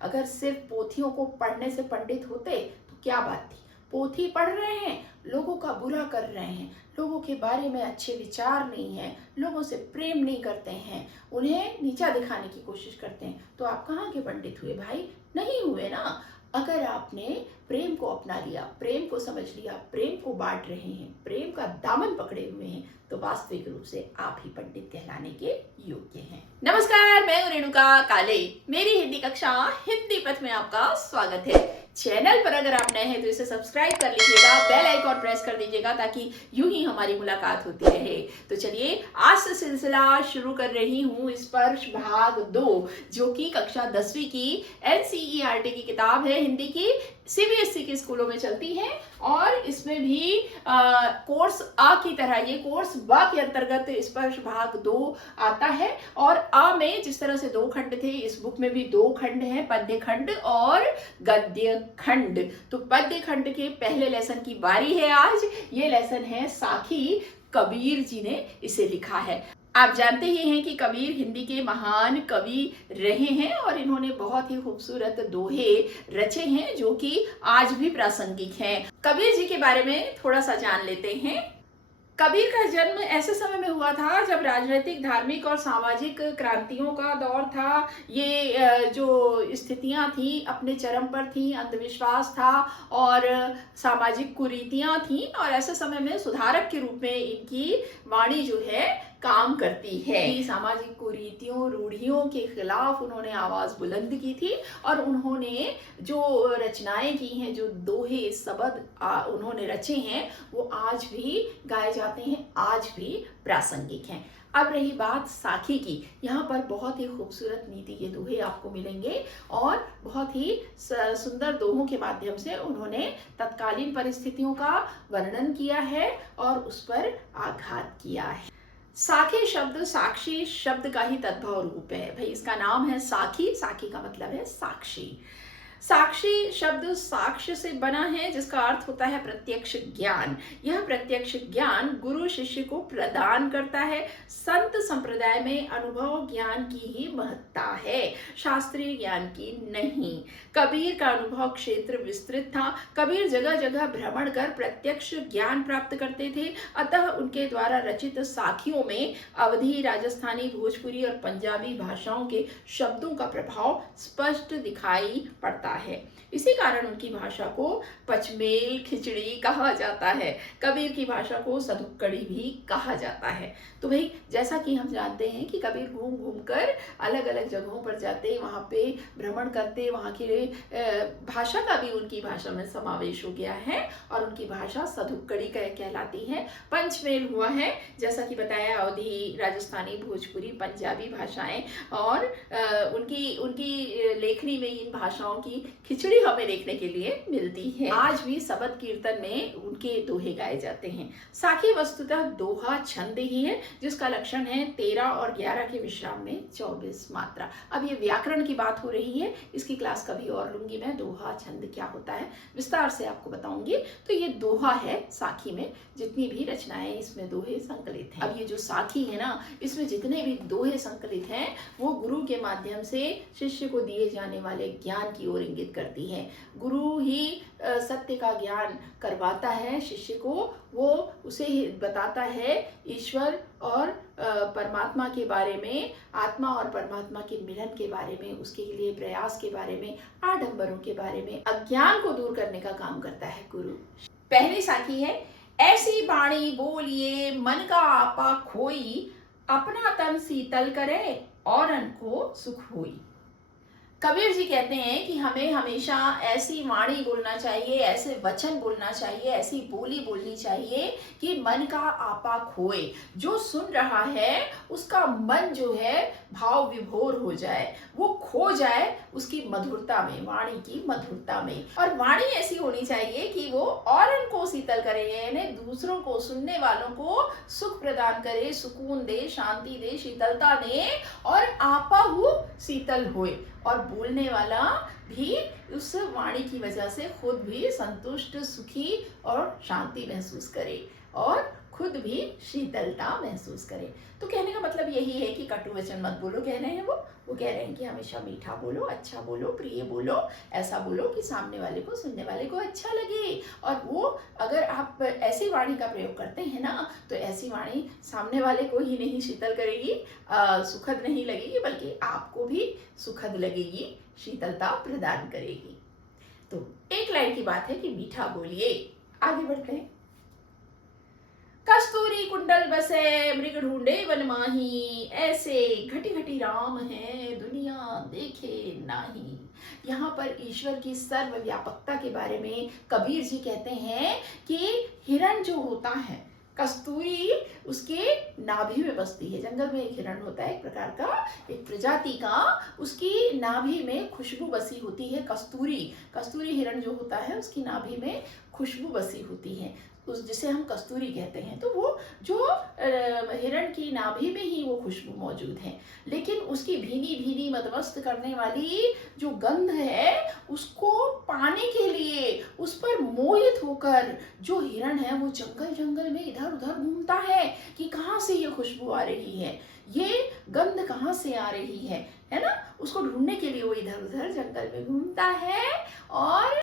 अगर सिर्फ पोथियों को पढ़ने से पंडित होते तो क्या बात थी। पोथी पढ़ रहे हैं, लोगों का बुरा कर रहे हैं, लोगों के बारे में अच्छे विचार नहीं है, लोगों से प्रेम नहीं करते हैं, उन्हें नीचा दिखाने की कोशिश करते हैं, तो आप कहाँ के पंडित हुए भाई? नहीं हुए ना। अगर आपने प्रेम को अपना लिया, प्रेम को समझ लिया, प्रेम को बांट रहे हैं, प्रेम का दामन पकड़े हुए हैं, तो वास्तविक रूप से आप ही पंडित कहलाने के योग्य हैं। नमस्कार, मैं हूं रेणुका काले। मेरी हिंदी कक्षा हिंदी पथ में आपका स्वागत है। चैनल पर अगर आप नए हैं तो इसे सब्सक्राइब कर लीजिएगा, बेल आइकॉन प्रेस कर दीजिएगा ताकि यूं ही हमारी मुलाकात होती रहे। तो चलिए आज से सिलसिला शुरू कर रही हूं स्पर्श भाग 2, जो कि कक्षा 10वीं की NCERT की किताब है हिंदी की, CBSE के स्कूलों में चलती है और इसमें भी कोर्स आ की तरह ये कोर्स ब के अंतर्गत स्पर्श भाग 2 आता है। और आ में जिस तरह से 2 खंड थे, इस बुक में भी 2 खंड हैं, पद्य खंड और गद्य खंड। तो पद्य खंड के पहले लेसन की बारी है आज। ये लेसन है साखी, कबीर जी ने इसे लिखा है। आप जानते ही हैं कि कबीर हिंदी के महान कवि रहे हैं और इन्होंने बहुत ही खूबसूरत दोहे रचे हैं जो कि आज भी प्रासंगिक हैं। कबीर जी के बारे में थोड़ा सा जान लेते हैं। कबीर का जन्म ऐसे समय में हुआ था जब राजनीतिक, धार्मिक और सामाजिक क्रांतियों का दौर था। ये जो स्थितियां थी अपने चरम पर थी, अंधविश्वास था और सामाजिक कुरीतियां थी, और ऐसे समय में सुधारक के रूप में इनकी वाणी जो है काम करती है। सामाजिक कुरीतियों, रूढ़ियों के खिलाफ उन्होंने आवाज बुलंद की थी और उन्होंने जो रचनाएं की हैं, जो दोहे शब्द उन्होंने रचे हैं, वो आज भी गाए जाते हैं, आज भी प्रासंगिक हैं। अब रही बात साखी की, यहाँ पर बहुत ही खूबसूरत नीति के दोहे आपको मिलेंगे और बहुत ही सुंदर दोहों के माध्यम से उन्होंने तत्कालीन परिस्थितियों का वर्णन किया है और उस पर आघात किया है। साखी शब्द साक्षी शब्द का ही तद्भव रूप है। भाई इसका नाम है साखी, साखी का मतलब है साक्षी। साक्षी शब्द साक्ष्य से बना है जिसका अर्थ होता है प्रत्यक्ष ज्ञान। यह प्रत्यक्ष ज्ञान गुरु शिष्य को प्रदान करता है। संत संप्रदाय में अनुभव ज्ञान की ही महत्ता है, शास्त्रीय ज्ञान की नहीं। कबीर का अनुभव क्षेत्र विस्तृत था। कबीर जगह जगह भ्रमण कर प्रत्यक्ष ज्ञान प्राप्त करते थे, अतः उनके द्वारा रचित साखियों में अवधी, राजस्थानी, भोजपुरी और पंजाबी भाषाओं के शब्दों का प्रभाव स्पष्ट दिखाई पड़ता है। इसी कारण उनकी भाषा को पचमेल खिचड़ी कहा जाता है। कबीर की भाषा को सधुक्कड़ी भी कहा जाता है। तो भाई जैसा कि हम जानते हैं कि कबीर घूम घूम कर अलग अलग जगहों पर जाते, वहाँ पे भ्रमण करते, वहाँ की भाषा का भी उनकी भाषा में समावेश हो गया है और उनकी भाषा सधुक्कड़ी कहलाती है। पंचमेल हुआ है, जैसा कि बताया, अवधी, राजस्थानी, भोजपुरी, पंजाबी भाषाएं, और उनकी लेखनी में इन भाषाओं की खिचड़ी हमें देखने के लिए मिलती है। आज भी शबद कीर्तन में उनके दोहे गाए जाते हैं। साखी वस्तुतः दोहा छंद ही है जिसका लक्षण है 13 और 11 के विश्राम में 24 मात्रा। अब ये व्याकरण की बात हो रही है, इसकी क्लास कभी और लूंगी मैं। दोहा छंद क्या होता है विस्तार से आपको बताऊंगी। तो ये दोहा है साखी में, जितनी भी रचनाएं इसमें दोहे संकलित हैं। अब ये जो साखी है ना, इसमें जितने भी दोहे संकलित हैं वो गुरु के माध्यम से शिष्य को दिए जाने वाले ज्ञान की ओर इंगित करती है। गुरु ही सत्य का ज्ञान करवाता है शिष्य को, वो उसे ही बताता है ईश्वर और परमात्मा के बारे में, आत्मा और परमात्मा के मिलन के बारे में, उसके लिए प्रयास के बारे में, आडंबरों के बारे में। अज्ञान को दूर करने का काम करता है गुरु। पहली साखी है, ऐसी बाणी बोलिए मन का आपा खोई, अपना तन शीतल करे औरन को सुख होई। कबीर जी कहते हैं कि हमें हमेशा ऐसी वाणी बोलना चाहिए, ऐसे वचन बोलना चाहिए, ऐसी बोली बोलनी चाहिए कि मन का आपा खोए। जो सुन रहा है उसका मन जो है भाव विभोर हो जाए, वो खो जाए उसकी मधुरता में, वाणी की मधुरता में। और वाणी ऐसी होनी चाहिए कि वो औरन को शीतल करे, यानी दूसरों को, सुनने वालों को सुख प्रदान करे, सुकून दे, शांति दे, शीतलता दे, और आपा हु शीतल होए, और बोलने वाला भी उस वाणी की वजह से खुद भी संतुष्ट, सुखी और शांति महसूस करे और खुद भी शीतलता महसूस करें। तो कहने का मतलब यही है कि कटु वचन मत बोलो, कह रहे हैं वो कह रहे हैं कि हमेशा मीठा बोलो, अच्छा बोलो, प्रिय बोलो, ऐसा बोलो कि सामने वाले को, सुनने वाले को अच्छा लगे। और वो अगर आप ऐसी वाणी का प्रयोग करते हैं ना, तो ऐसी वाणी सामने वाले को ही नहीं शीतल करेगी, सुखद नहीं लगेगी, बल्कि आपको भी सुखद लगेगी, शीतलता प्रदान करेगी। तो एक लाइन की बात है कि मीठा बोलिए। आगे बढ़ते हैं। कस्तूरी कुंडल बसे मृग ढूंढे वन माही, ऐसे घटी घटी राम है दुनिया देखे नाही। यहाँ पर ईश्वर की सर्वव्यापकता के बारे में कबीर जी कहते हैं कि हिरण जो होता है, कस्तूरी उसके नाभि में बसती है। जंगल में एक हिरण होता है, एक प्रकार का, एक प्रजाति का, उसकी नाभि में खुशबू बसी होती है। कस्तूरी हिरण जो होता है उसकी नाभि में खुशबू बसी होती है, उस जिसे हम कस्तूरी कहते हैं। तो वो जो हिरण की नाभि में ही वो खुशबू मौजूद है, लेकिन उसकी भीनी भीनी मदमस्त करने वाली जो गंध है, उसको पाने के लिए उस पर मोहित होकर जो हिरण है वो जंगल जंगल में इधर उधर घूमता है कि कहाँ से ये खुशबू आ रही है, ये गंध कहाँ से आ रही है ना। उसको ढूंढने के लिए वो इधर उधर जंगल में घूमता है। और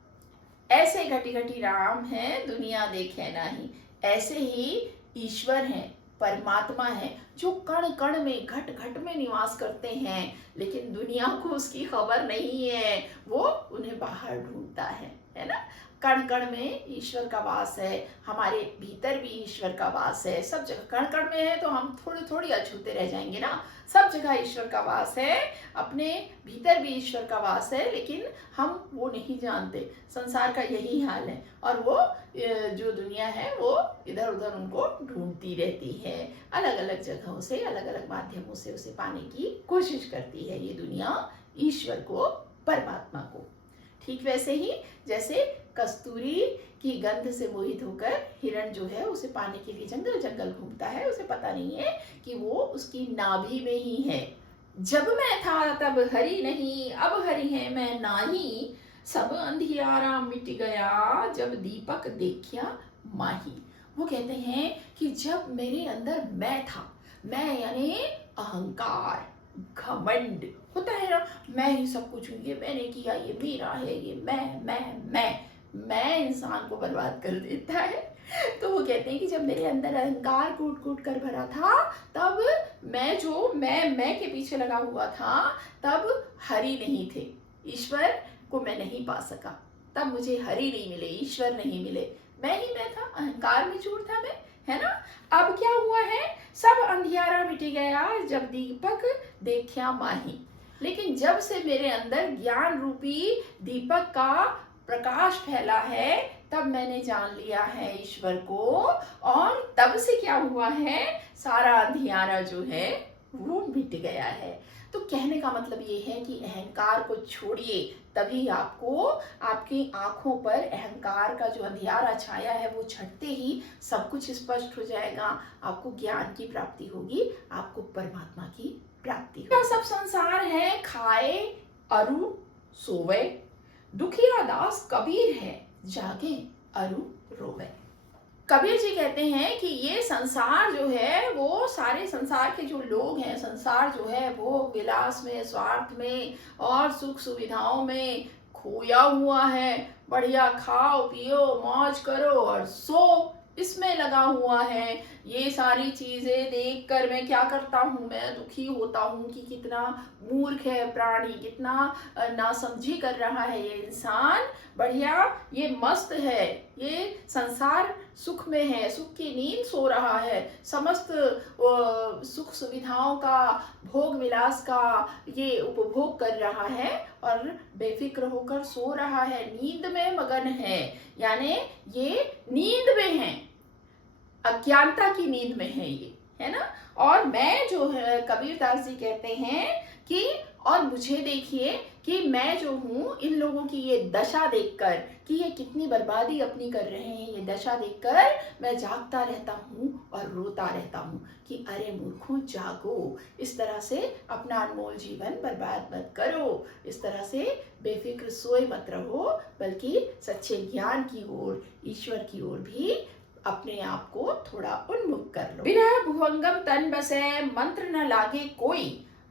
ऐसे घटी घटी राम है दुनिया देखे नहीं, ऐसे ही ईश्वर हैं, परमात्मा है, जो कण कण में, घट घट में निवास करते हैं, लेकिन दुनिया को उसकी खबर नहीं है, वो उन्हें बाहर ढूंढता है ना। कण कण में ईश्वर का वास है, हमारे भीतर भी ईश्वर का वास है, सब जगह कण कण में है, तो हम थोड़ी थोड़ी अछूते रह जाएंगे ना। सब जगह ईश्वर का वास है, अपने भीतर भी ईश्वर का वास है, लेकिन हम वो नहीं जानते। संसार का यही हाल है, और वो जो दुनिया है वो इधर उधर उनको ढूंढती रहती है, अलग अलग जगहों से, अलग अलग माध्यमों से उसे पाने की कोशिश करती है ये दुनिया ईश्वर को, परमात्मा को। ठीक वैसे ही जैसे कस्तूरी की गंध से मोहित होकर हिरण जो है उसे पाने के लिए जंगल जंगल घूमता है, उसे पता नहीं है कि वो उसकी नाभि में ही है। जब मैं था तब हरि नहीं, अब हरि है मैं नाही, सब अंधियारा मिट गया, जब दीपक देखा माही। वो कहते हैं कि जब मेरे अंदर मैं था, मैं यानी अहंकार, घमंड होता है ना, मैं ही सब कुछ हूँ, ये मैंने किया, ये मेरा है, ये मैं इंसान को बर्बाद कर देता है। तो वो कहते हैं कि जब मेरे अंदर अहंकार कूट कूट कर भरा था, तब मैं के पीछे लगा हुआ था, तब हरि नहीं थे, ईश्वर को मैं नहीं पा सका, तब मुझे हरि नहीं मिले, ईश्वर नहीं मिले, मैं ही मैं था, अहंकार में चूर था मैं, है ना। अब क्या हुआ है, सब अंधियारा मिट गया, जब दीपक देखा माही। लेकिन जब से मेरे अंदर ज्ञान रूपी दीपक का प्रकाश फैला है, तब मैंने जान लिया है ईश्वर को, और तब से क्या हुआ है, सारा अंधियारा जो है वो मिट गया है। तो कहने का मतलब ये है कि अहंकार को छोड़िए, तभी आपको, आपकी आंखों पर अहंकार का जो अंधियारा छाया है वो छटते ही सब कुछ स्पष्ट हो जाएगा, आपको ज्ञान की प्राप्ति होगी, आपको परमात्मा की प्राप्ति होगी। सब संसार है खाए अरु सोवे, दुखिया दास कबीर है, जागे अरु रोवे। कबीर जी कहते हैं कि ये संसार जो है, वो सारे संसार के जो लोग हैं, संसार जो है वो विलास में, स्वार्थ में और सुख सुविधाओं में खोया हुआ है। बढ़िया खाओ पियो मौज करो और सो, इसमें लगा हुआ है। ये सारी चीजें देखकर मैं क्या करता हूँ, मैं दुखी होता हूँ कि कितना मूर्ख है प्राणी, कितना नासमझी कर रहा है ये इंसान। बढ़िया ये मस्त है, ये संसार सुख में है, सुख की नींद सो रहा है, समस्त सुख सुविधाओं का, भोग विलास का ये उपभोग कर रहा है और बेफिक्र होकर सो रहा है, नींद में मगन है, यानी ये नींद में है, अज्ञानता की नींद में है ये, है ना। और मैं जो है, कबीरदास जी कहते हैं कि और मुझे देखिए कि मैं जो हूँ, इन लोगों की ये दशा देखकर कि ये कितनी बर्बादी अपनी कर रहे हैं, ये दशा देखकर मैं जागता रहता हूँ और रोता रहता हूँ कि अरे मूर्खों जागो, इस तरह से अपना अनमोल जीवन बर्बाद मत करो, इस तरह से बेफिक्र सोए मत रहो, बल्कि सच्चे ज्ञान की ओर, ईश्वर की ओर भी अपने आप को थोड़ा उन्मुख कर लो। विरह भुवंगम तन बसे, मंत्र न लागे कोई,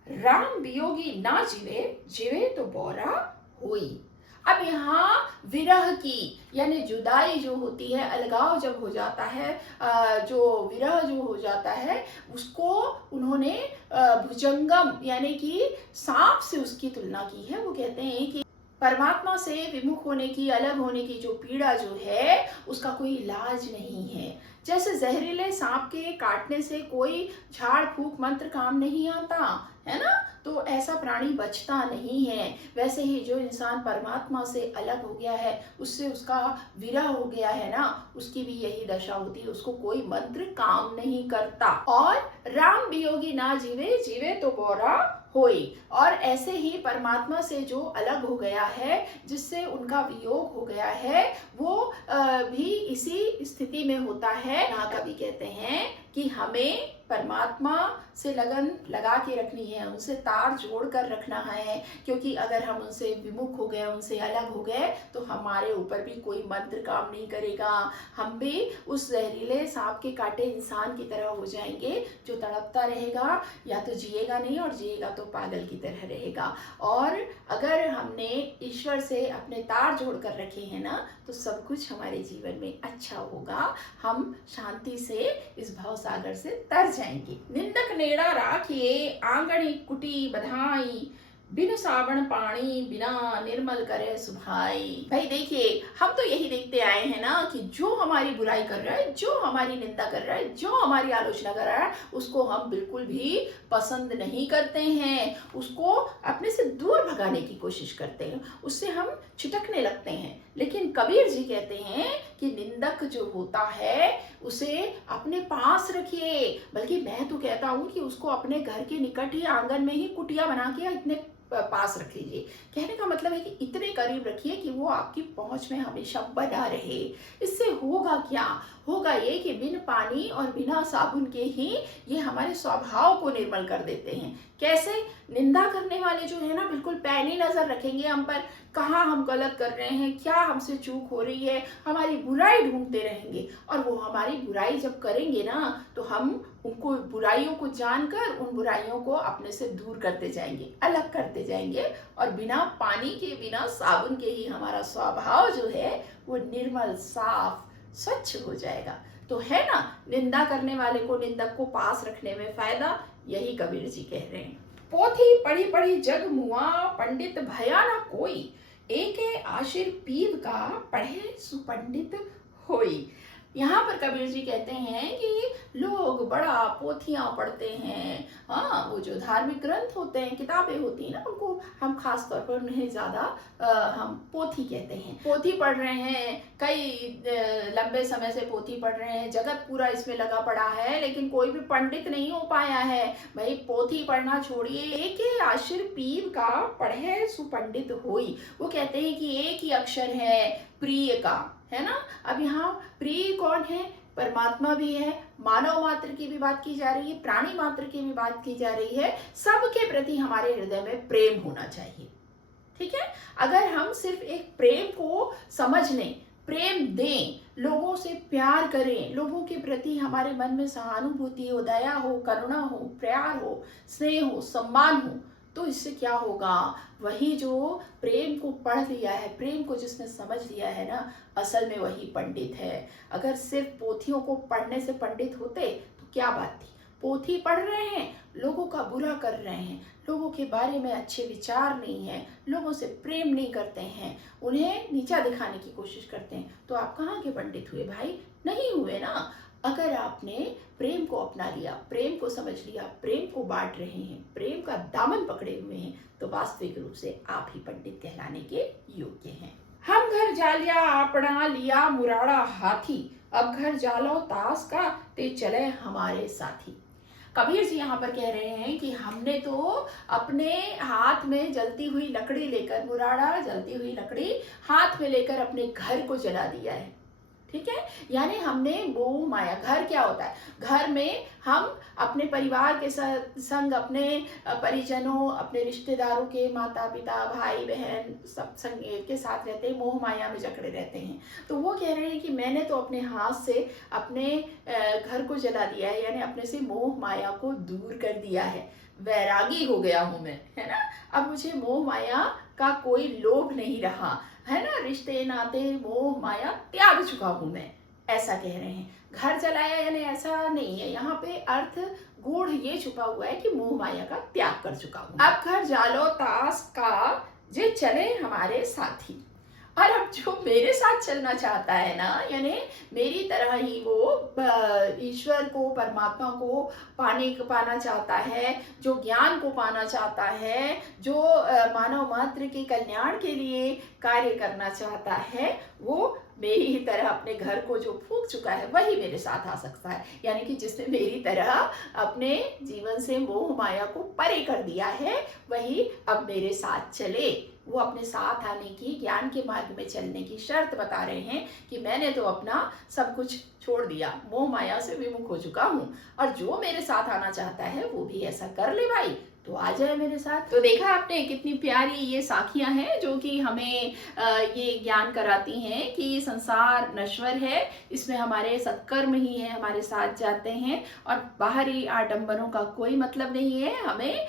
राम वियोगी ना जीवे, जीवे तो बौरा होई। अब यहाँ विरह की यानी जुदाई जो होती है, अलगाव जब हो जाता है, जो विरह जो हो जाता है, उसको उन्होंने भुजंगम यानी कि सांप से उसकी तुलना की है। वो कहते हैं कि परमात्मा से विमुख होने की, अलग होने की जो पीड़ा जो है, उसका कोई इलाज नहीं है। जैसे जहरीले सांप के काटने से कोई झाड़ फूक मंत्र काम नहीं आता है ना, तो ऐसा प्राणी बचता नहीं है। वैसे ही जो इंसान परमात्मा से अलग हो गया है, उससे उसका विरह हो गया है ना, उसकी भी यही दशा होती है, उसको कोई मंत्र काम नहीं करता। और राम वियोगी ना जीवे, जीवे तो बौरा होई। और ऐसे ही परमात्मा से जो अलग हो गया है, जिससे उनका वियोग हो गया है, वो भी इसी स्थिति में होता है। यहाँ कवि कहते हैं कि हमें परमात्मा से लगन लगा के रखनी है, उनसे तार जोड़ कर रखना है, क्योंकि अगर हम उनसे विमुख हो गए, उनसे अलग हो गए, तो हमारे ऊपर भी कोई मंत्र काम नहीं करेगा। हम भी उस जहरीले सांप के काटे इंसान की तरह हो जाएंगे, जो तड़पता रहेगा, या तो जिएगा नहीं, और जिएगा तो पागल की तरह रहेगा। और अगर हमने ईश्वर से अपने तार जोड़ कर रखे हैं ना, तो सब कुछ हमारे जीवन में अच्छा होगा। हम शांति से इस भव सागर से तर जाएंगे। निंदक नेड़ा राखिए, आंगणी कुटी बधाई, बिनु साबण पानी, बिना निर्मल करे सुभाई। भाई देखिए, हम तो यही देखते आए हैं ना कि जो हमारी बुराई कर रहा है, जो हमारी निंदा कर रहा है, जो हमारी आलोचना कर रहा है, उसको हम बिल्कुल भी पसंद नहीं करते हैं। उसको अपने से दूर भगाने की कोशिश करते हैं, उससे हम छिटकने लगते हैं। लेकिन कबीर जी कहते हैं कि निंदक जो होता है, उसे अपने पास रखिए। बल्कि मैं तो कहता हूँ कि उसको अपने घर के निकट ही, आंगन में ही कुटिया बना के इतने पास रख लीजिए। कहने का मतलब है कि इतने करीब रखिए कि वो आपकी पहुंच में हमेशा बना रहे। इससे होगा क्या? होगा ये कि बिन पानी और बिना साबुन के ही ये हमारे स्वभाव को निर्मल कर देते हैं। कैसे? निंदा करने वाले जो है ना, बिल्कुल पैनी नजर रखेंगे हम पर, कहाँ हम गलत कर रहे हैं, क्या हमसे चूक हो रही है, हमारी बुराई ढूंढते रहेंगे। और वो हमारी बुराई जब करेंगे ना, तो हम उनको बुराइयों को जानकर उन बुराइयों को अपने से दूर करते जाएंगे, अलग करते जाएंगे। और बिना पानी के, बिना साबुन के ही हमारा स्वभाव जो है वो निर्मल, साफ, स्वच्छ हो जाएगा। तो है ना, निंदा करने वाले को, निंदक को पास रखने में फायदा। यही कबीर जी कह रहे हैं। पोथी पढ़ी पढ़ी जग मुआ, पंडित भया ना कोई, एके आशिर पीव का, पढ़े सुपंडित होई। यहाँ पर कबीर जी कहते हैं कि लोग बड़ा पोथियां पढ़ते हैं। हाँ, वो जो धार्मिक ग्रंथ होते हैं, किताबें होती हैं ना, उनको हम खास तौर पर उन्हें ज़्यादा हम पोथी कहते हैं। पोथी पढ़ रहे हैं, कई लंबे समय से पोथी पढ़ रहे हैं, जगत पूरा इसमें लगा पड़ा है, लेकिन कोई भी पंडित नहीं हो पाया है। भाई पोथी पढ़ना छोड़िए, एक ही आशिर पीव का, पढ़े सुपंडित होई। वो कहते हैं कि एक ही अक्षर है प्रिय का, है ना। अब यहाँ प्रिय कौन है? परमात्मा भी है, मानव मात्र की भी बात की जा रही है, प्राणी मात्र की भी बात की जा रही है। सबके प्रति हमारे हृदय में प्रेम होना चाहिए। ठीक है, अगर हम सिर्फ एक प्रेम को समझ लें, प्रेम दें, लोगों से प्यार करें, लोगों के प्रति हमारे मन में सहानुभूति हो, दया हो, करुणा हो, प्यार हो, स्नेह हो, सम्मान हो, तो इससे क्या होगा? वही जो प्रेम को पढ़ लिया है, प्रेम को जिसने समझ लिया है ना, असल में वही पंडित है। अगर सिर्फ पोथियों को पढ़ने से पंडित होते तो क्या बात थी। पोथी पढ़ रहे हैं, लोगों का बुरा कर रहे हैं, लोगों के बारे में अच्छे विचार नहीं है, लोगों से प्रेम नहीं करते हैं, उन्हें नीचा दिखाने की कोशिश करते हैं, तो आप कहाँ के पंडित हुए भाई? नहीं हुए ना। अगर आपने प्रेम को अपना लिया, प्रेम को समझ लिया, प्रेम को बांट रहे हैं, प्रेम का दामन पकड़े हुए हैं, तो वास्तविक रूप से आप ही पंडित कहलाने के योग्य हैं। हम घर जालिया आपना लिया मुराड़ा हाथी, अब घर जालो ताश का, ते चले हमारे साथी। कबीर जी यहाँ पर कह रहे हैं कि हमने तो अपने हाथ में जलती हुई लकड़ी लेकर, मुराड़ा जलती हुई लकड़ी हाथ में लेकर अपने घर को जला दिया है। ठीक है। यानी हमने मोह माया, घर क्या होता है, घर में हम अपने परिवार के संग, अपने परिजनों, अपने रिश्तेदारों के माता पिता भाई बहन सब संग के साथ रहते हैं, मोह माया में जकड़े रहते हैं। तो वो कह रहे हैं कि मैंने तो अपने हाथ से अपने घर को जला दिया है, यानी अपने से मोह माया को दूर कर दिया है, वैरागी हो गया हूँ मैं, है ना। अब मुझे मोह माया का कोई लोभ नहीं रहा, है ना, रिश्ते नाते मोह माया त्याग चुका हूं मैं, ऐसा कह रहे हैं। घर जलाया यानी ऐसा नहीं है, यहाँ पे अर्थ गूढ़ ये छुपा हुआ है कि मोह माया का त्याग कर चुका हूं। अब घर जालो तास का जे चले हमारे साथी। और अब जो मेरे साथ चलना चाहता है ना, यानी मेरी तरह ही वो ईश्वर को, परमात्मा को पाना चाहता है, जो ज्ञान को पाना चाहता है, जो मानव मात्र के कल्याण के लिए कार्य करना चाहता है, वो मेरी ही तरह अपने घर को जो फूंक चुका है वही मेरे साथ आ सकता है। यानी कि जिसने मेरी तरह अपने जीवन से मोह माया को परे कर दिया है वही अब मेरे साथ चले। वो अपने साथ आने की, ज्ञान के मार्ग में चलने की शर्त बता रहे हैं कि मैंने तो अपना सब कुछ छोड़ दिया, मोह माया से विमुख हो चुका हूँ, और जो मेरे साथ आना चाहता है वो भी ऐसा कर ले भाई, तो आ जाए मेरे साथ। तो देखा आपने कितनी प्यारी ये साखियां हैं जो कि हमें ये ज्ञान कराती हैं कि संसार नश्वर है, इसमें हमारे सत्कर्म ही है हमारे साथ जाते हैं, और बाहरी आडंबरों का कोई मतलब नहीं है। हमें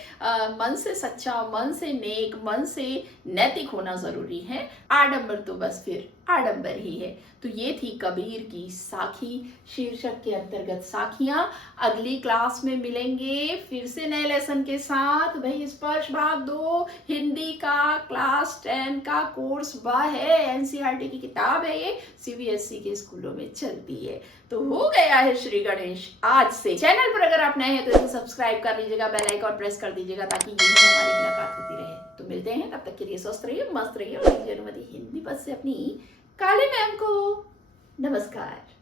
मन से सच्चा, मन से नेक, मन से नैतिक होना जरूरी है। आडंबर तो बस फिर आडंबर ही है। तो ये थी कबीर की साखी शीर्षक के अंतर्गत साखियां। अगली क्लास में मिलेंगे फिर से नए लेसन के साथ। भाई स्पर्श भाग 2 हिंदी का क्लास 10 का कोर्स वह है, एनसीईआरटी की किताब है, ये सीबीएसई के स्कूलों में चलती है। तो हो गया है श्री गणेश आज से। चैनल पर अगर आप नए हैं तो इसे सब्सक्राइब कर लीजिएगा, बेल आइकन प्रेस कर दीजिएगा ताकि यही हमारी मुलाकात होती रहे। तो मिलते हैं, तब तक के लिए स्वस्थ रहिए, मस्त रहिए, और अनुमति हिंदी पद से अपनी काले मैम को नमस्कार।